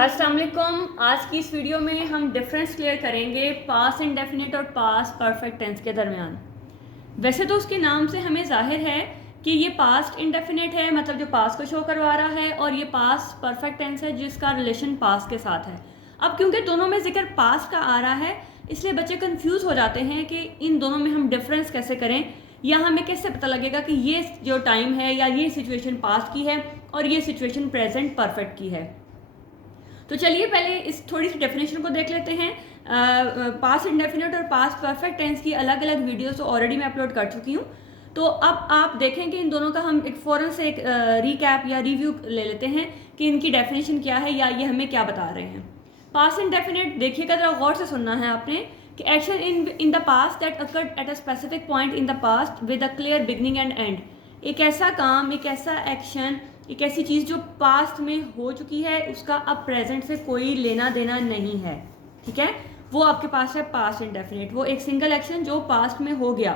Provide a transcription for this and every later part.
अस्सलाम वालेकुम। आज की इस वीडियो में हम डिफरेंस क्लियर करेंगे पास्ट इंडेफिनिट और पास्ट परफेक्ट टेंस के दरमियान। वैसे तो उसके नाम से हमें जाहिर है कि ये पास्ट इंडेफिनिट है, मतलब जो पास्ट को शो करवा रहा है, और ये पास्ट परफेक्ट टेंस है जिसका रिलेशन पास्ट के साथ है। अब क्योंकि दोनों में जिक्र पास्ट का आ रहा है, इसलिए बच्चे कंफ्यूज हो जाते हैं कि इन दोनों में हम डिफरेंस कैसे करें, या हमें कैसे पता लगेगा कि ये जो टाइम है या ये सिचुएशन पास्ट की है और ये सिचुएशन प्रेजेंट परफेक्ट की है। तो चलिए पहले इस थोड़ी सी डेफिनेशन को देख लेते हैं। पास्ट इंडेफिनिट और पास्ट परफेक्ट टेंस की अलग अलग वीडियोस तो ऑलरेडी मैं अपलोड कर चुकी हूँ। तो अब आप देखें कि इन दोनों का हम एक फ़ौरन से एक रिकैप या रिव्यू ले लेते हैं कि इनकी डेफिनेशन क्या है या ये हमें क्या बता रहे हैं। पास्ट इंडेफिनिट देखिएगा, जरा गौर से सुनना है आपने कि action in the past that occurred at a specific point in the past with a clear beginning and and. एक ऐसा काम, एक ऐसा एक्शन, एक ऐसी चीज़ जो पास्ट में हो चुकी है, उसका अब प्रेजेंट से कोई लेना देना नहीं है। ठीक है, वो आपके पास है पास्ट इंडेफिनिट। वो एक सिंगल एक्शन जो पास्ट में हो गया,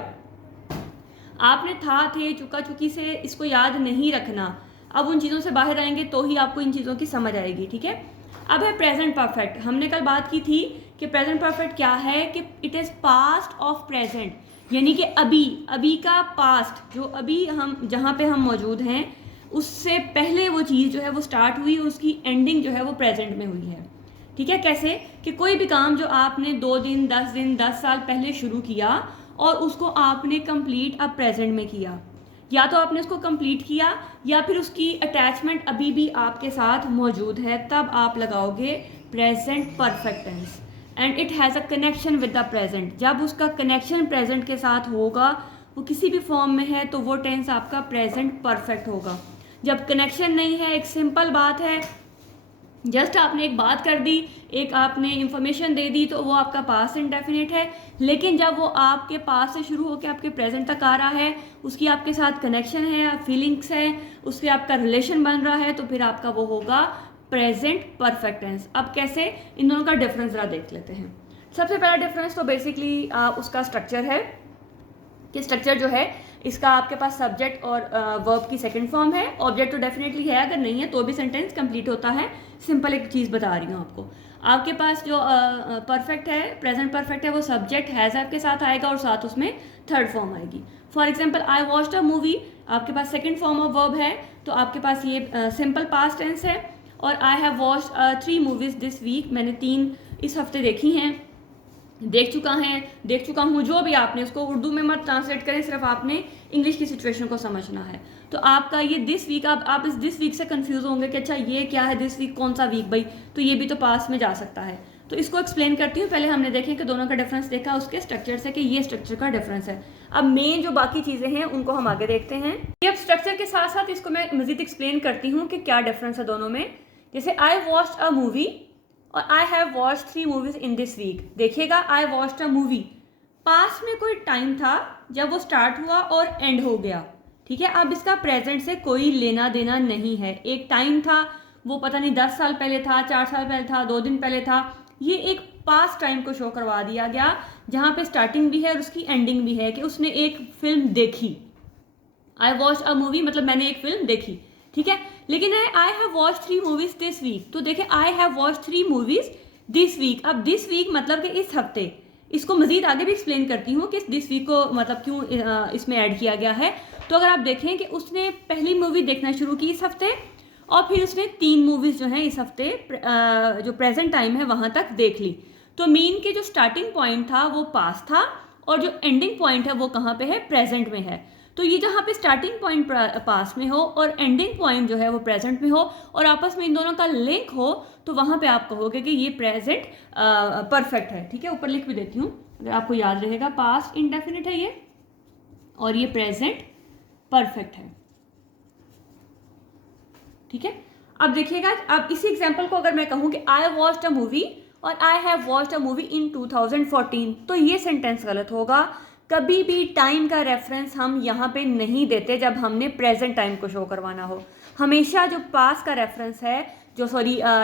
आपने था, थे, चुका, चुकी से इसको याद नहीं रखना। अब उन चीज़ों से बाहर आएंगे तो ही आपको इन चीज़ों की समझ आएगी। ठीक है, अब है प्रेजेंट परफेक्ट। हमने कल बात की थी कि प्रेजेंट परफेक्ट क्या है, कि it is past of present, यानी कि अभी का पास्ट, जो अभी हम जहाँ पे हम मौजूद हैं उससे पहले वो चीज़ जो है वो स्टार्ट हुई, उसकी एंडिंग जो है वो प्रेजेंट में हुई है। ठीक है, कैसे कि कोई भी काम जो आपने 2 दिन 10 दिन 10 साल पहले शुरू किया और उसको आपने कंप्लीट अब प्रेजेंट में किया, या तो आपने उसको कंप्लीट किया या फिर उसकी अटैचमेंट अभी भी आपके साथ मौजूद है, तब आप लगाओगे present perfect tense. And it has a connection with the present. जब उसका कनेक्शन प्रेजेंट के साथ होगा, वो किसी भी फॉर्म में है, तो वो टेंस आपका प्रेजेंट परफेक्ट होगा। जब कनेक्शन नहीं है, एक सिंपल बात है, जस्ट आपने एक बात कर दी, एक आपने इंफॉर्मेशन दे दी, तो वो आपका पास्ट इंडेफिनिट है। लेकिन जब वो आपके पास से शुरू होकर आपके प्रेजेंट तक आ रहा है, उसकी आपके साथ कनेक्शन है, फीलिंग्स है, उससे आपका रिलेशन बन रहा है, तो फिर आपका वो होगा प्रेजेंट परफेक्ट टेंस। अब कैसे, इन दोनों का डिफरेंस ज़रा देख लेते हैं। सबसे पहला डिफरेंस तो बेसिकली उसका स्ट्रक्चर है, कि स्ट्रक्चर जो है इसका आपके पास सब्जेक्ट और वर्ब की सेकंड फॉर्म है। ऑब्जेक्ट तो डेफिनेटली है, अगर नहीं है तो भी सेंटेंस कंप्लीट होता है। सिंपल एक चीज़ बता रही हूँ आपको। आपके पास जो परफेक्ट है, प्रेजेंट परफेक्ट है, वो सब्जेक्ट हैज़ आपके साथ आएगा और साथ उसमें थर्ड फॉर्म आएगी। For example, I watched a movie, आपके पास सेकेंड फॉर्म ऑफ वर्ब है, तो आपके पास ये सिंपल पास्ट टेंस है। और I have watched 3 movies this week, मैंने 3 इस हफ्ते देखी हैं, देख चुका हूँ, जो भी आपने उसको उर्दू में मत ट्रांसलेट करें, सिर्फ आपने इंग्लिश की सिचुएशन को समझना है। तो आपका ये दिस वीक, आप इस दिस वीक से कंफ्यूज होंगे कि अच्छा ये क्या है दिस वीक, कौन सा वीक भाई, तो ये भी तो पास्ट में जा सकता है। तो इसको एक्सप्लेन करती हूँ। पहले हमने देखें कि दोनों का डिफरेंस देखा उसके स्ट्रक्चर से, कि ये स्ट्रक्चर का डिफरेंस है। अब मेन जो बाकी चीज़ें हैं उनको हम आगे देखते हैं। ये अब स्ट्रक्चर के साथ साथ इसको मैं मजीद एक्सप्लेन करती हूँ कि क्या डिफरेंस है दोनों में। जैसे आई वॉच्ड अ मूवी और I have watch 3 movies in this week. देखिएगा, आई वॉच्ड अ मूवी, पास में कोई टाइम था जब वो स्टार्ट हुआ और एंड हो गया। ठीक है, अब इसका प्रेजेंट से कोई लेना देना नहीं है। एक टाइम था, वो पता नहीं 10 साल पहले था, 4 साल पहले था, 2 दिन पहले था, ये एक पास्ट टाइम को शो करवा दिया गया, जहाँ पे स्टार्टिंग भी है और उसकी एंडिंग भी है, कि उसने एक फिल्म देखी। आई वॉच अ मूवी मतलब मैंने एक फिल्म देखी। ठीक है, लेकिन I have watch 3 movies this week, तो देखिए I have watch 3 movies this week. अब दिस वीक मतलब कि इस हफ्ते, इसको मजीद आगे भी एक्सप्लेन करती हूँ कि दिस वीक को मतलब क्यों इसमें ऐड किया गया है। तो अगर आप देखें कि उसने पहली मूवी देखना शुरू की इस हफ्ते, और फिर उसने 3 मूवीज जो हैं इस हफ्ते जो प्रेजेंट टाइम है वहां तक देख ली। तो मीन के जो स्टार्टिंग पॉइंट था वो पास था, और जो एंडिंग पॉइंट है वो कहाँ पे है, प्रेजेंट में है। तो ये जहाँ पे स्टार्टिंग पॉइंट पास में हो और एंडिंग पॉइंट जो है वो प्रेजेंट में हो, और आपस में इन दोनों का लिंक हो, तो वहाँ पे आप कहोगे कि ये प्रेजेंट परफेक्ट है। ठीक है, ऊपर लिख भी देती हूँ अगर आपको याद रहेगा। पास्ट इंडेफिनिट है ये, और ये प्रेजेंट परफेक्ट है। ठीक है, अब देखिएगा, अब इसी एग्जाम्पल को अगर मैं कहूँ कि आई वॉच्ड अ मूवी और I have watched a movie इन 2014, तो ये सेंटेंस गलत होगा। कभी भी टाइम का रेफरेंस हम यहाँ पे नहीं देते जब हमने प्रेजेंट टाइम को शो करवाना हो। हमेशा जो पास का रेफरेंस है, जो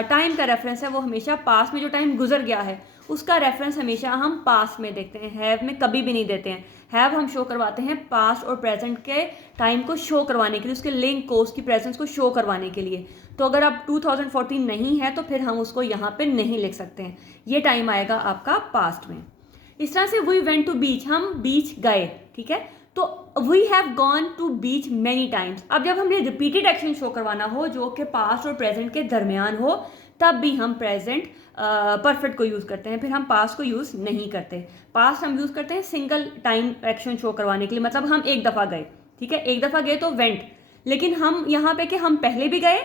टाइम का रेफरेंस है, वो हमेशा पास में जो टाइम गुजर गया है उसका रेफरेंस हमेशा हम पास में देखते हैं, हैव में कभी भी नहीं देते हैं। हैव हम शो करवाते हैं पास्ट और प्रेजेंट के टाइम को शो करवाने के लिए, उसके लिंक को, उसकी प्रेजेंस को शो करवाने के लिए। तो अगर अब 2014 नहीं है तो फिर हम उसको यहाँ पे नहीं लिख सकते हैं, ये टाइम आएगा आपका पास्ट में। इस तरह से वी वेंट टू बीच, हम बीच गए, ठीक है, तो we have gone to beach many times. अब जब हमें रिपीटेड एक्शन शो करवाना हो जो कि पास्ट और प्रेजेंट के दरमियान हो, तब भी हम प्रेजेंट परफेक्ट को यूज़ करते हैं, फिर हम पास्ट को यूज़ नहीं करते। पास्ट हम यूज़ करते हैं सिंगल टाइम एक्शन शो करवाने के लिए, मतलब हम एक दफ़ा गए, ठीक है, एक दफ़ा गए तो वेंट, लेकिन हम यहाँ पे कि हम पहले भी गए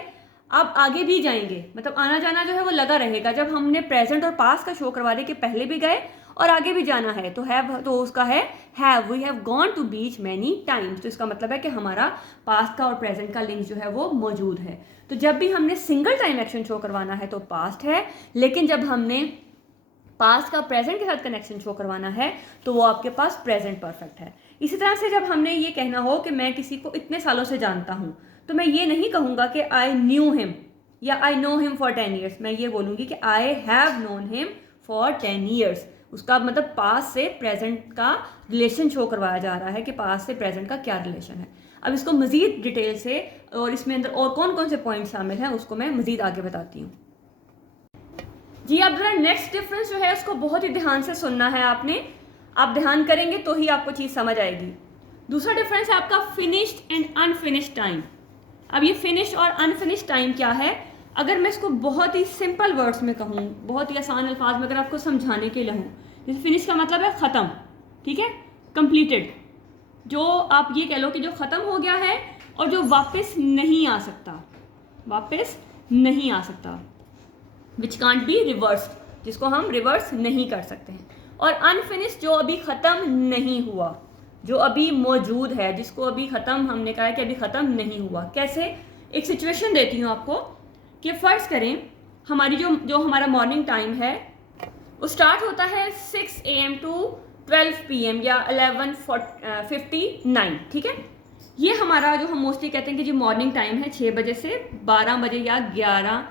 अब आगे भी जाएंगे, मतलब आना जाना जो है वो लगा रहेगा। जब हमने प्रेजेंट और पास्ट का शो करवा दिया कि पहले भी गए और आगे भी जाना है, तो हैव तो उसका है have, we have gone to beach many times. तो इसका मतलब है कि हमारा पास्ट का और प्रेजेंट का लिंक जो है वो मौजूद है। तो जब भी हमने सिंगल टाइम एक्शन शो करवाना है तो पास्ट है, लेकिन जब हमने पास्ट का प्रेजेंट के साथ कनेक्शन शो करवाना है तो वो आपके पास प्रेजेंट परफेक्ट है। इसी तरह से जब हमने ये कहना हो कि मैं किसी को इतने सालों से जानता हूँ, तो मैं ये नहीं कहूँगा कि आई न्यू हिम या I know him for 10 years, मैं ये बोलूँगी कि I have known him for 10 years. उसका मतलब पास्ट से प्रेजेंट का रिलेशन शो करवाया जा रहा है कि पास्ट से प्रेजेंट का क्या रिलेशन है। अब इसको मज़ीद डिटेल से और इसमें अंदर और कौन कौन से पॉइंट शामिल हैं उसको मैं मज़ीद आगे बताती हूँ। जी, अब जरा नेक्स्ट डिफरेंस जो है उसको बहुत ही ध्यान से सुनना है आपने, आप ध्यान करेंगे तो ही आपको चीज़ समझ आएगी। दूसरा डिफरेंस है आपका फिनिश्ड एंड अनफिनिश्ड टाइम। अब ये फिनिश्ड और अनफिनिश्ड टाइम क्या है, अगर मैं इसको बहुत ही सिंपल वर्ड्स में कहूँ, बहुत ही आसान अल्फाज में अगर आपको समझाने के लिए हूँ, जैसे फिनिश का मतलब है ख़त्म, ठीक है, कंप्लीटेड, जो आप ये कह लो कि जो ख़त्म हो गया है और जो वापस नहीं आ सकता, वापस नहीं आ सकता, विच कांट बी रिवर्स्ड, जिसको हम रिवर्स नहीं कर सकते हैं। और अनफिनिश्ड जो अभी ख़त्म नहीं हुआ, जो अभी मौजूद है, जिसको अभी ख़त्म हमने कहा है कि अभी ख़त्म नहीं हुआ। कैसे, एक सिचुएशन देती हूँ आपको कि फ़र्ज़ करें हमारी जो हमारा मॉर्निंग टाइम है वो स्टार्ट होता है 6 AM टू 12 PM या 11:59, ठीक है। ये हमारा जो हम मोस्टली कहते हैं कि जी मॉर्निंग टाइम है 6 बजे से 12 बजे या 11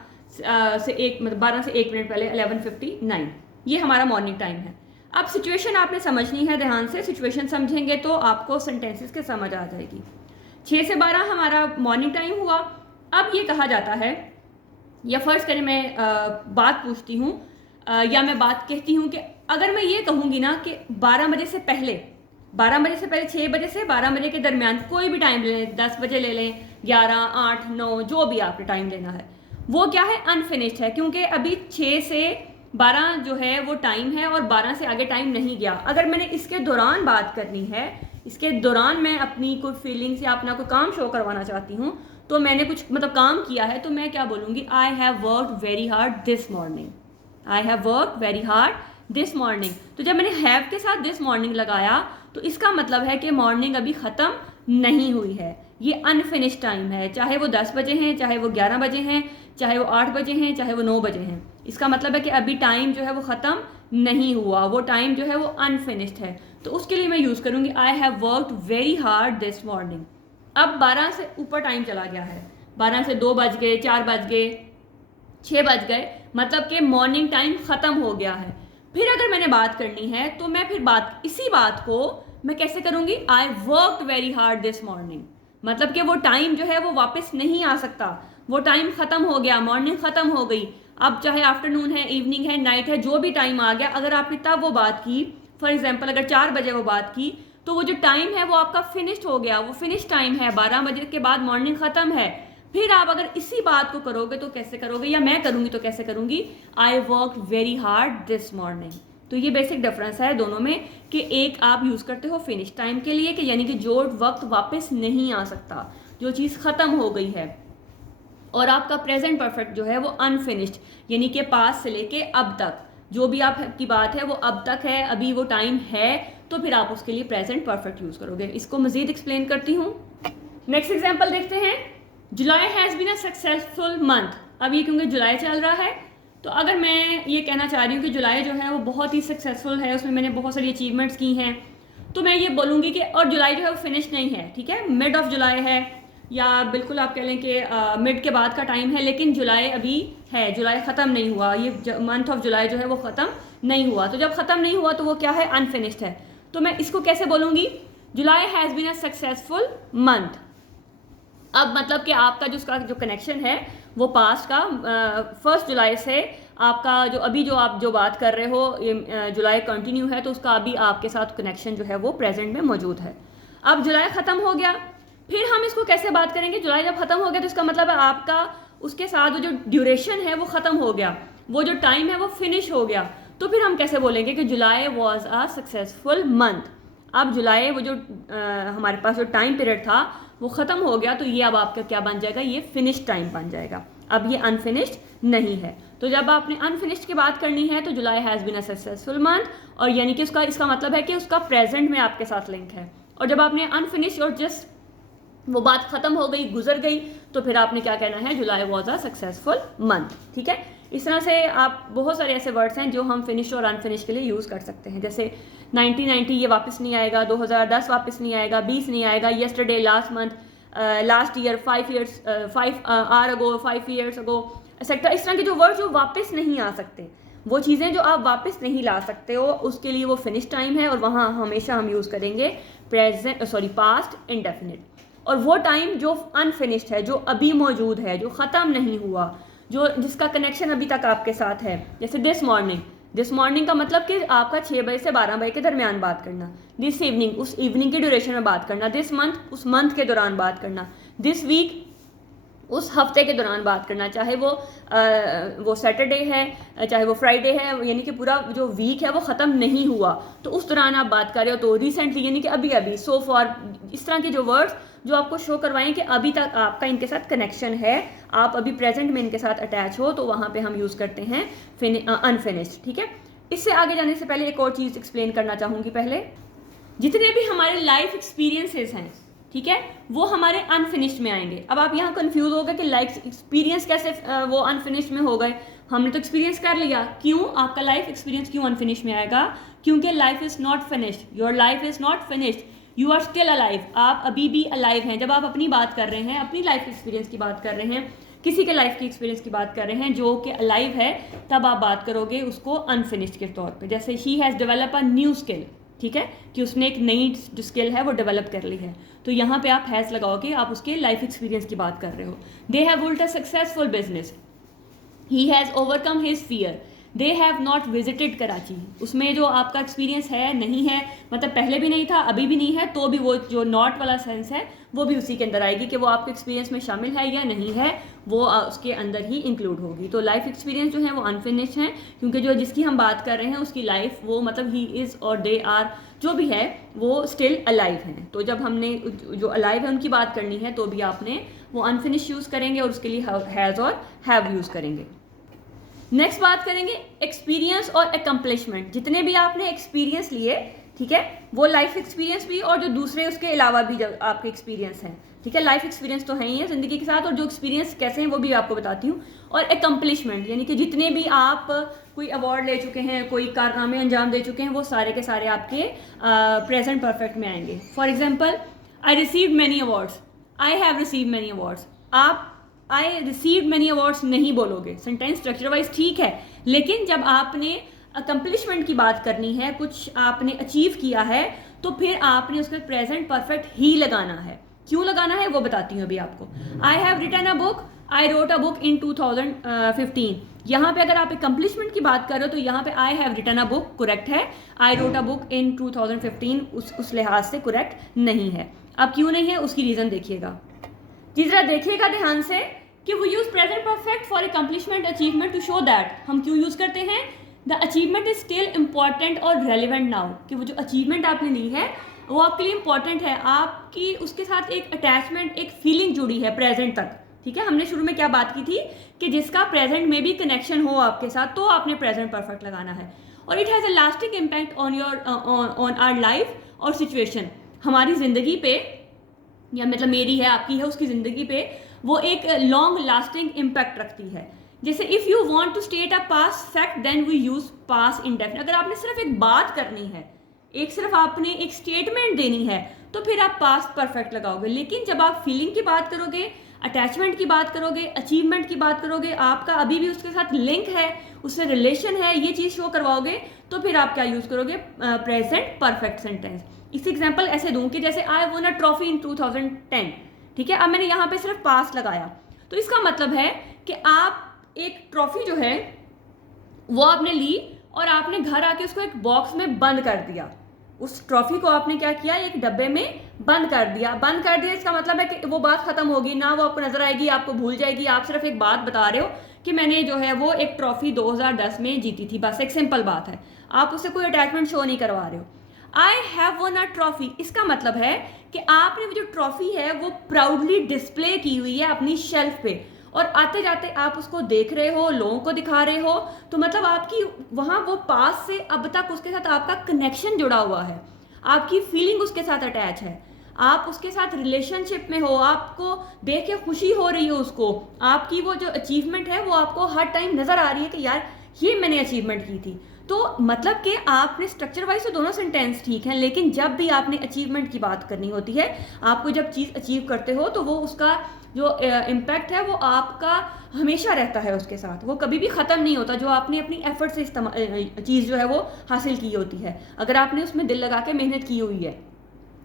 से 1 मतलब 12 से 1 मिनट पहले 11:59, ये हमारा मॉर्निंग टाइम है। अब सिचुएशन आपने समझनी है ध्यान से, सिचुएशन समझेंगे तो आपको सेंटेंसेस के समझ आ जाएगी। 6 से 12 हमारा मॉर्निंग टाइम हुआ। अब ये कहा जाता है, या फ़र्ज़ करें मैं बात पूछती हूँ या मैं बात कहती हूँ कि अगर मैं ये कहूँगी ना कि 12 बजे से पहले 6 बजे से 12 बजे के दरमियान कोई भी टाइम ले लें, 10 बजे ले लें, 11, 8, 9, जो भी आपने टाइम लेना है, वो क्या है, अनफिनिश्ड है, क्योंकि अभी 6 से 12 जो है वो टाइम है और 12 से आगे टाइम नहीं गया। अगर मैंने इसके दौरान बात करनी है, इसके दौरान मैं अपनी कोई फीलिंग्स या अपना कोई काम शो करवाना चाहती हूँ, तो मैंने कुछ मतलब काम किया है, तो मैं क्या बोलूँगी, I have worked very hard this morning, I have worked very hard this morning. तो जब मैंने हैव के साथ दिस मॉर्निंग लगाया तो इसका मतलब है कि मॉर्निंग अभी ख़त्म नहीं हुई है, ये अनफिनिश्ड टाइम है, चाहे वो 10 बजे हैं, चाहे वो 11 बजे हैं, चाहे वो 8 बजे हैं, चाहे वो 9 बजे हैं। इसका मतलब है कि अभी टाइम जो है वो ख़त्म नहीं हुआ, वो टाइम जो है वो अनफिनिश्ड है। तो उसके लिए मैं यूज़ करूँगी I have worked very hard this morning. अब 12 से ऊपर टाइम चला गया है, 12 से 2 बज गए, 4 बज गए, 6 बज गए, मतलब कि मॉर्निंग टाइम ख़त्म हो गया है। फिर अगर मैंने बात करनी है तो मैं फिर इसी बात को मैं कैसे करूँगी, I worked very hard this morning, मतलब कि वो टाइम जो है वो वापस नहीं आ सकता, वो टाइम ख़त्म हो गया, मॉर्निंग ख़त्म हो गई। अब चाहे आफ्टरनून है, इवनिंग है, नाइट है, जो भी टाइम आ गया, अगर आपने तब वो बात की, फॉर एग्जांपल अगर 4 बजे वो बात की, तो वो जो टाइम है वो आपका फिनिश्ड हो गया, वो फिनिश टाइम है, 12 बजे के बाद मॉर्निंग ख़त्म है। फिर आप अगर इसी बात को करोगे तो कैसे करोगे, या मैं करूँगी तो कैसे करूँगी, I work very hard this morning. तो ये बेसिक डिफरेंस है दोनों में कि एक आप यूज़ करते हो फिनिश टाइम के लिए कि यानी कि जो वक्त वापस नहीं आ सकता, जो चीज़ ख़त्म हो गई है, और आपका प्रेजेंट परफेक्ट जो है वो अनफिनिश्ड, यानी कि पास से लेके अब तक जो भी आपकी बात है वो अब तक है, अभी वो टाइम है, तो फिर आप उसके लिए प्रेजेंट परफेक्ट यूज़ करोगे। इसको मज़ीद एक्सप्लेन करती हूँ। नेक्स्ट एग्जाम्पल देखते हैं, July has been a successful month. अब ये क्योंकि जुलाई चल रहा है, तो अगर मैं ये कहना चाह रही हूँ कि जुलाई जो है वो बहुत ही सक्सेसफुल है, उसमें मैंने बहुत सारी अचीवमेंट्स की हैं, तो मैं ये बोलूँगी कि और जुलाई जो है वो फिनिश नहीं है, ठीक है, मिड ऑफ जुलाई है, या बिल्कुल आप कह लें कि मिड के बाद का टाइम है, लेकिन जुलाई अभी है, जुलाई ख़त्म नहीं हुआ, ये मंथ ऑफ जुलाई जो है वो ख़त्म नहीं हुआ। तो जब ख़त्म नहीं हुआ तो वो क्या है, अनफिनिश्ड है। तो मैं इसको कैसे बोलूँगी, July has been a successful month. अब मतलब कि आपका जो उसका जो कनेक्शन है वो पास्ट का 1 जुलाई से आपका जो अभी जो आप जो बात कर रहे हो ये जुलाई कंटिन्यू है, तो उसका अभी आपके साथ कनेक्शन जो है वो प्रेजेंट में मौजूद है। अब जुलाई ख़त्म हो गया, फिर हम इसको कैसे बात करेंगे? जुलाई जब ख़त्म हो गया तो इसका मतलब है आपका उसके साथ जो ड्यूरेशन है वो ख़त्म हो गया, वो जो टाइम है वो फिनिश हो गया। तो फिर हम कैसे बोलेंगे कि July was a successful month. अब जुलाई वो जो हमारे पास जो टाइम पीरियड था वो ख़त्म हो गया, तो ये अब आपका क्या बन जाएगा? ये फिनिश टाइम बन जाएगा। अब ये अनफिनिश्ड नहीं है। तो जब आपने अनफिनिश्ड की बात करनी है तो July has been a successful month, और यानी कि इसका मतलब है कि उसका प्रेजेंट में आपके साथ लिंक है। और जब आपने अनफिनिश्ड और जस्ट वो बात खत्म हो गई, गुजर गई, तो फिर आपने क्या कहना है? July was a successful month. ठीक है, इस तरह से आप बहुत सारे ऐसे वर्ड्स हैं जो हम फिनिश और अनफिनिश के लिए यूज़ कर सकते हैं। जैसे 1990 ये वापस नहीं आएगा, 2010 वापस नहीं आएगा, 20 नहीं आएगा, yesterday, last month, last year, 5 years, 5 hour ago, 5 years ago, etcetera. इस तरह के जो वर्ड्स जो वापस नहीं आ सकते, वो चीज़ें जो आप वापस नहीं ला सकते हो, उसके लिए वो फिनिश टाइम है, और वहाँ हमेशा हम यूज़ करेंगे पास्ट इंडेफिनिट। और वो टाइम जो अनफिनिश्ड है, जो अभी मौजूद है, जो ख़त्म नहीं हुआ, जो जिसका कनेक्शन अभी तक आपके साथ है, जैसे दिस मॉर्निंग का मतलब कि आपका 6 बजे से 12 बजे के दरमियान बात करना, दिस इवनिंग उस इवनिंग के ड्यूरेशन में बात करना, दिस मंथ उस मंथ के दौरान बात करना, दिस वीक उस हफ्ते के दौरान बात करना, चाहे वो सैटरडे है, चाहे वो फ्राइडे है, यानी कि पूरा जो वीक है वो ख़त्म नहीं हुआ, तो उस दौरान आप बात कर रहे हो। तो रिसेंटली यानी कि अभी अभी, सो फॉर, इस तरह के जो वर्ड्स जो आपको शो करवाएं कि अभी तक आपका इनके साथ कनेक्शन है, आप अभी प्रेजेंट में इनके साथ अटैच हो, तो वहाँ पे हम यूज़ करते हैं अनफिनिश्ड। ठीक है, इससे आगे जाने से पहले एक और चीज़ एक्सप्लेन करना चाहूँगी। पहले जितने भी हमारे लाइफ एक्सपीरियंसेस हैं, ठीक है, वो हमारे अनफिनिश्ड में आएंगे। अब आप यहाँ कंफ्यूज हो गए कि लाइफ एक्सपीरियंस कैसे वो अनफिनिश्ड में हो गए। हमने तो एक्सपीरियंस कर लिया, क्यों आपका लाइफ एक्सपीरियंस क्यों अनफिनिश्ड में आएगा? क्योंकि life is not finished, your life is not finished, you are still alive, आप अभी भी अलाइव हैं। जब आप अपनी बात कर रहे हैं, अपनी लाइफ एक्सपीरियंस की बात कर रहे हैं, किसी के लाइफ की एक्सपीरियंस की बात कर रहे हैं जो कि अलाइव है, तब आप बात करोगे उसको अनफिनिश्ड के तौर पे। जैसे he has develop a new skill, ठीक है, कि उसने एक नई जो स्किल है वो डेवलप कर ली है, तो यहाँ पे आप हैज़ लगाओगे, आप उसके लाइफ एक्सपीरियंस की बात कर रहे हो। They have built a successful business, he has overcome his fear, they have not visited Karachi. उसमें जो आपका एक्सपीरियंस है, नहीं है, मतलब पहले भी नहीं था, अभी भी नहीं है, तो भी वो जो नॉट वाला सेंस है वो भी उसी के अंदर आएगी कि वो आपके एक्सपीरियंस में शामिल है या नहीं है, वो उसके अंदर ही इंक्लूड होगी। तो लाइफ एक्सपीरियंस जो है वो अनफिनिश्ड है, क्योंकि जो जिसकी हम बात कर रहे हैं उसकी लाइफ, वो मतलब ही इज़ और दे आर जो भी है वो स्टिल अलाइव हैं। तो जब हमने जो अलाइव है उनकी बात करनी है, तो भी आपने वो अनफिनिश यूज़ करेंगे और उसके लिए हैज़ और हैव यूज़ करेंगे। नेक्स्ट बात करेंगे एक्सपीरियंस और एकम्प्लिशमेंट। जितने भी आपने एक्सपीरियंस लिए, ठीक है, वो लाइफ एक्सपीरियंस भी और जो दूसरे उसके अलावा भी जब आपके एक्सपीरियंस हैं, ठीक है, लाइफ एक्सपीरियंस तो है ही है ज़िंदगी के साथ, और जो एक्सपीरियंस कैसे हैं वो भी आपको बताती हूँ। और एकम्प्लिशमेंट यानी कि जितने भी आप कोई अवार्ड ले चुके हैं, कोई कारनामे अंजाम दे चुके हैं, वो सारे के सारे आपके प्रेजेंट परफेक्ट में आएंगे। For example, I received many awards, I have received many awards. आप आई रिसीव्ड मैनी अवार्ड्स नहीं बोलोगे, सेंटेंस स्ट्रक्चर वाइज ठीक है, लेकिन जब आपने अकम्पलिशमेंट की बात करनी है, कुछ आपने अचीव किया है, तो फिर आपने उसके प्रेजेंट परफेक्ट ही लगाना है। क्यों लगाना है वो बताती हूँ अभी आपको। I have written a book, I wrote a book in 2015। यहाँ पे अगर आप अकम्पलिशमेंट की बात कर रहे हो तो यहाँ पे I have written a book correct है, I wrote a book in 2015 उस लिहाज से करेक्ट नहीं है। अब क्यों नहीं है उसकी रीज़न देखिएगा जी, जरा देखिएगा ध्यान से कि वो use present perfect for accomplishment achievement to show that. हम क्यों यूज़ करते हैं? The achievement is still important और रेलिवेंट नाउ, कि वो जो अचीवमेंट आपने ली है वो आपके लिए इंपॉर्टेंट है, आपकी उसके साथ एक अटैचमेंट, एक फीलिंग जुड़ी है प्रेजेंट तक। ठीक है, हमने शुरू में क्या बात की थी कि जिसका प्रेजेंट में भी कनेक्शन हो आपके साथ, तो आपने प्रेजेंट परफेक्ट लगाना है। और it has a lasting impact on your on our life और सिचुएशन, हमारी ज़िंदगी पे, या मतलब मेरी है, आपकी है, उसकी ज़िंदगी पे वो एक लॉन्ग लास्टिंग इम्पैक्ट रखती है। जैसे if you want to state a past fact then we use past indefinite. अगर आपने सिर्फ एक बात करनी है, सिर्फ आपने एक स्टेटमेंट देनी है, तो फिर आप पास्ट परफेक्ट लगाओगे। लेकिन जब आप फीलिंग की बात करोगे, अटैचमेंट की बात करोगे, अचीवमेंट की बात करोगे, आपका अभी भी उसके साथ लिंक है, उससे रिलेशन है, ये चीज़ शो करवाओगे, तो फिर आप क्या यूज़ करोगे? Present perfect sentence. इस एग्जाम्पल ऐसे दूं कि जैसे आई वॉन अ ट्रॉफी इन 2010, ठीक है, अब मैंने यहाँ पे सिर्फ पास्ट लगाया, तो इसका मतलब है कि आप एक ट्रॉफी जो है वो आपने ली और आपने घर आके उसको एक बॉक्स में बंद कर दिया। उस ट्रॉफी को आपने क्या किया, एक डब्बे में बंद कर दिया। बंद कर दिया इसका मतलब है कि वो बात खत्म होगी ना, वो आपको नजर आएगी, आपको भूल जाएगी। आप सिर्फ एक बात बता रहे हो कि मैंने जो है वो एक ट्रॉफी 2010 में जीती थी, बस एक सिंपल बात है। आप उससे कोई अटैचमेंट शो नहीं करवा रहे हो। I have one a trophy, इसका मतलब है कि आपने वो जो ट्रॉफी है वो प्राउडली डिस्प्ले की हुई है अपनी शेल्फ पे, और आते जाते आप उसको देख रहे हो, लोगों को दिखा रहे हो। तो मतलब आपकी वहां वो पास से अब तक उसके साथ आपका कनेक्शन जुड़ा हुआ है, आपकी फीलिंग उसके साथ अटैच है, आप उसके साथ रिलेशनशिप में हो, आपको देख के खुशी हो रही है उसको, आपकी वो जो अचीवमेंट है वो आपको हर टाइम नजर आ रही है कि यार ये मैंने अचीवमेंट की थी। तो मतलब कि आपने स्ट्रक्चर वाइज तो दोनों सेंटेंस ठीक हैं, लेकिन जब भी आपने अचीवमेंट की बात करनी होती है, आपको जब चीज़ अचीव करते हो तो वो उसका जो इम्पैक्ट है वो आपका हमेशा रहता है उसके साथ, वो कभी भी ख़त्म नहीं होता। जो आपने अपनी एफर्ट से चीज़ जो है वो हासिल की होती है, अगर आपने उसमें दिल लगा के मेहनत की हुई है,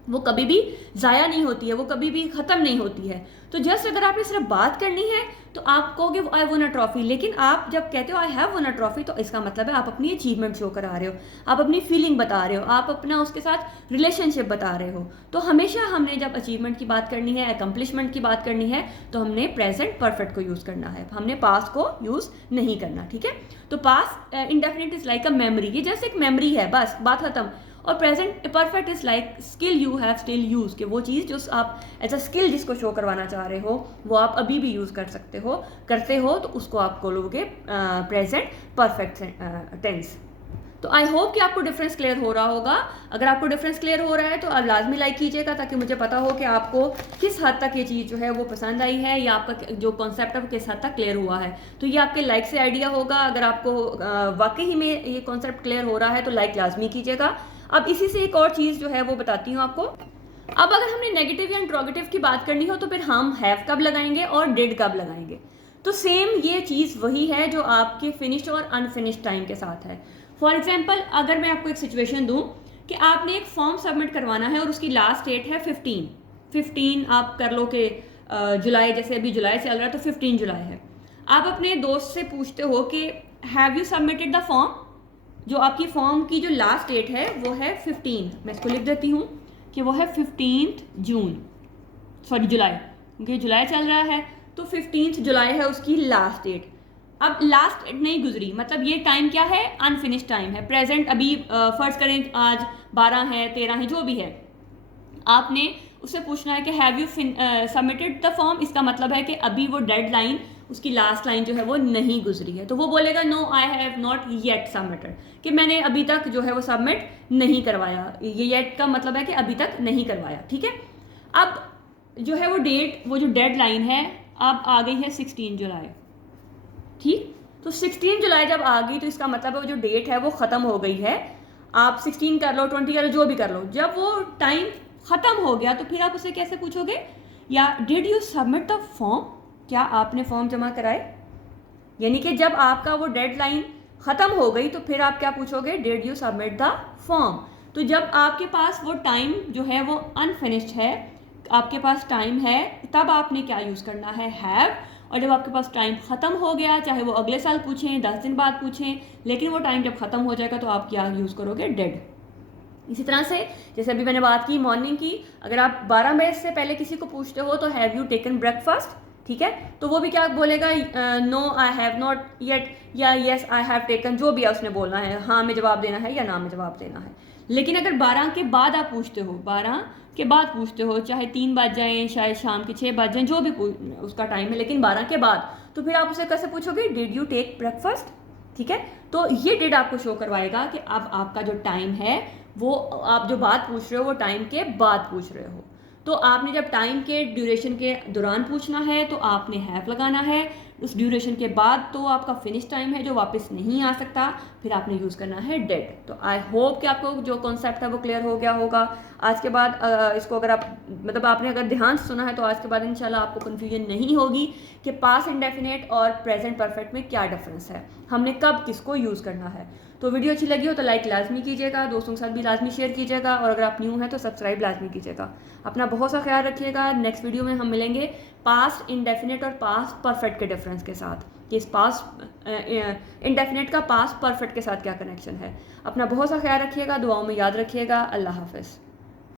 वो कभी भी ज़ाया नहीं होती है, वो कभी भी ख़त्म नहीं होती है। तो जस्ट अगर आपने सिर्फ बात करनी है तो आप कहोगे आई वन अ ट्रॉफी, लेकिन आप जब कहते हो I have one a trophy तो इसका मतलब है आप अपनी अचीवमेंट शो करा रहे हो, आप अपनी फीलिंग बता रहे हो, आप अपना उसके साथ रिलेशनशिप बता रहे हो। तो हमेशा हमने जब अचीवमेंट की बात करनी है, अकम्पलिशमेंट की बात करनी है, तो हमने प्रेजेंट परफेक्ट को यूज़ करना है, हमने पास्ट को यूज़ नहीं करना, ठीक है। तो past indefinite is like a memory, ये जैसे एक मेमोरी है, बस बात खत्म। और present perfect is like skill you have still use, के वो चीज़ जो आप एज अ स्किल जिसको शो करवाना चाह रहे हो वो आप अभी भी यूज़ कर सकते हो, करते हो, तो उसको आप बोलोगे प्रेजेंट परफेक्ट टेंस। तो आई होप कि आपको डिफरेंस क्लियर हो रहा होगा। अगर आपको डिफरेंस क्लियर हो रहा है तो आप लाजमी लाइक कीजिएगा, ताकि मुझे पता हो कि आपको किस हद तक ये चीज़ जो है वो पसंद आई है, या आपका जो कॉन्सेप्ट है वो किस हद तक क्लियर हुआ है। तो ये आपके लाइक से आइडिया होगा। अगर आपको वाकई ही में ये कॉन्सेप्ट क्लियर हो रहा है तो लाइक लाजमी कीजिएगा। अब इसी से एक और चीज़ जो है वो बताती हूँ आपको। अब अगर हमने नेगेटिव या इंट्रोगेटिव की बात करनी हो तो फिर हम हैव कब लगाएंगे और डिड कब लगाएंगे। तो सेम ये चीज़ वही है जो आपके फिनिश्ड और अनफिनिश्ड टाइम के साथ है। फॉर एग्जाम्पल, अगर मैं आपको एक सिचुएशन दूँ कि आपने एक फॉर्म सबमिट करवाना है और उसकी लास्ट डेट है 15 आप कर लो कि जुलाई, जैसे अभी जुलाई चल रहा है तो 15 जुलाई है। आप अपने दोस्त से पूछते हो कि have you submitted the form. जो आपकी फॉर्म की जो लास्ट डेट है वो है 15, मैं इसको लिख देती हूँ कि वो है 15 जून, सॉरी जुलाई, क्योंकि जुलाई चल रहा है तो 15 जुलाई है उसकी लास्ट डेट। अब लास्ट डेट नहीं गुजरी, मतलब ये टाइम क्या है, अनफिनिश्ड टाइम है। प्रेजेंट अभी फर्ज करें आज 12 है, 13 है, जो भी है, आपने उससे पूछना है कि have you submitted the form. इसका मतलब है कि अभी वो डेडलाइन, उसकी लास्ट लाइन जो है वो नहीं गुजरी है, तो वो बोलेगा no I have not yet submitted, कि मैंने अभी तक जो है वो सबमिट नहीं करवाया। ये येट का मतलब है कि अभी तक नहीं करवाया, ठीक है। अब जो है वो डेट, वो जो डेडलाइन है अब आ गई है 16 जुलाई, ठीक। तो 16 जुलाई जब आ गई तो इसका मतलब है वो जो डेट है वो ख़त्म हो गई है। आप 16 कर लो, 20 कर लो, जो भी कर लो, जब वो टाइम ख़त्म हो गया तो फिर आप उसे कैसे पूछोगे, या did you submit the form, क्या आपने फॉर्म जमा कराए। यानी कि जब आपका वो डेडलाइन ख़त्म हो गई तो फिर आप क्या पूछोगे, did you submit the form. तो जब आपके पास वो टाइम जो है वो अनफिनिश्ड है, आपके पास टाइम है, तब आपने क्या यूज़ करना है, हैव। और जब आपके पास टाइम ख़त्म हो गया, चाहे वो अगले साल पूछें, 10 दिन बाद पूछें, लेकिन वो टाइम जब ख़त्म हो जाएगा तो आप क्या यूज़ करोगे, डेड। इसी तरह से जैसे अभी मैंने बात की मॉर्निंग की, अगर आप 12 बजे से पहले किसी को पूछते हो तो हैव यू टेकन ब्रेकफास्ट, ठीक है, तो वो भी क्या बोलेगा, no I have not yet, या येस आई हैव टेकन, जो भी है उसने बोलना है, हाँ में जवाब देना है या ना में जवाब देना है। लेकिन अगर 12 के बाद आप पूछते हो, 12 के बाद पूछते हो, चाहे 3 बज जाए, शायद शाम के 6 बज जाए, जो भी उसका टाइम है, लेकिन 12 के बाद, तो फिर आप उसे कैसे पूछोगे, डिड यू टेक ब्रेकफास्ट, ठीक है। तो ये डिड आपको शो करवाएगा कि अब आपका जो टाइम है वो, आप जो बात पूछ रहे हो वो टाइम के बाद पूछ रहे हो। तो आपने जब टाइम के ड्यूरेशन के दौरान पूछना है तो आपने हैव लगाना है, उस ड्यूरेशन के बाद तो आपका फिनिश टाइम है जो वापस नहीं आ सकता, फिर आपने यूज़ करना है डेड। तो आई होप कि आपको जो कॉन्सेप्ट है वो क्लियर हो गया होगा। आज के बाद इसको अगर आप, मतलब आपने अगर ध्यान से सुना है तो आज के बाद इंशाल्लाह आपको कन्फ्यूजन नहीं होगी कि पास्ट इंडेफिनेट और प्रेजेंट परफेक्ट में क्या डिफरेंस है, हमने कब किसको यूज़ करना है। तो वीडियो अच्छी लगी हो तो लाइक लाजमी कीजिएगा, दोस्तों के साथ भी लाजमी शेयर कीजिएगा, और अगर आप न्यू हैं तो सब्सक्राइब लाजमी कीजिएगा। अपना बहुत सा ख्याल रखिएगा। नेक्स्ट वीडियो में हम मिलेंगे पास्ट इंडेफिनेट और पास्ट परफेक्ट के डिफरेंस। डिफरेंस के साथ कि इस पास्ट इंडेफिनिट का पास्ट परफेक्ट के साथ क्या कनेक्शन है। अपना बहुत सा ख्याल रखिएगा, दुआओं में याद रखिएगा। अल्लाह हाफ़िज़।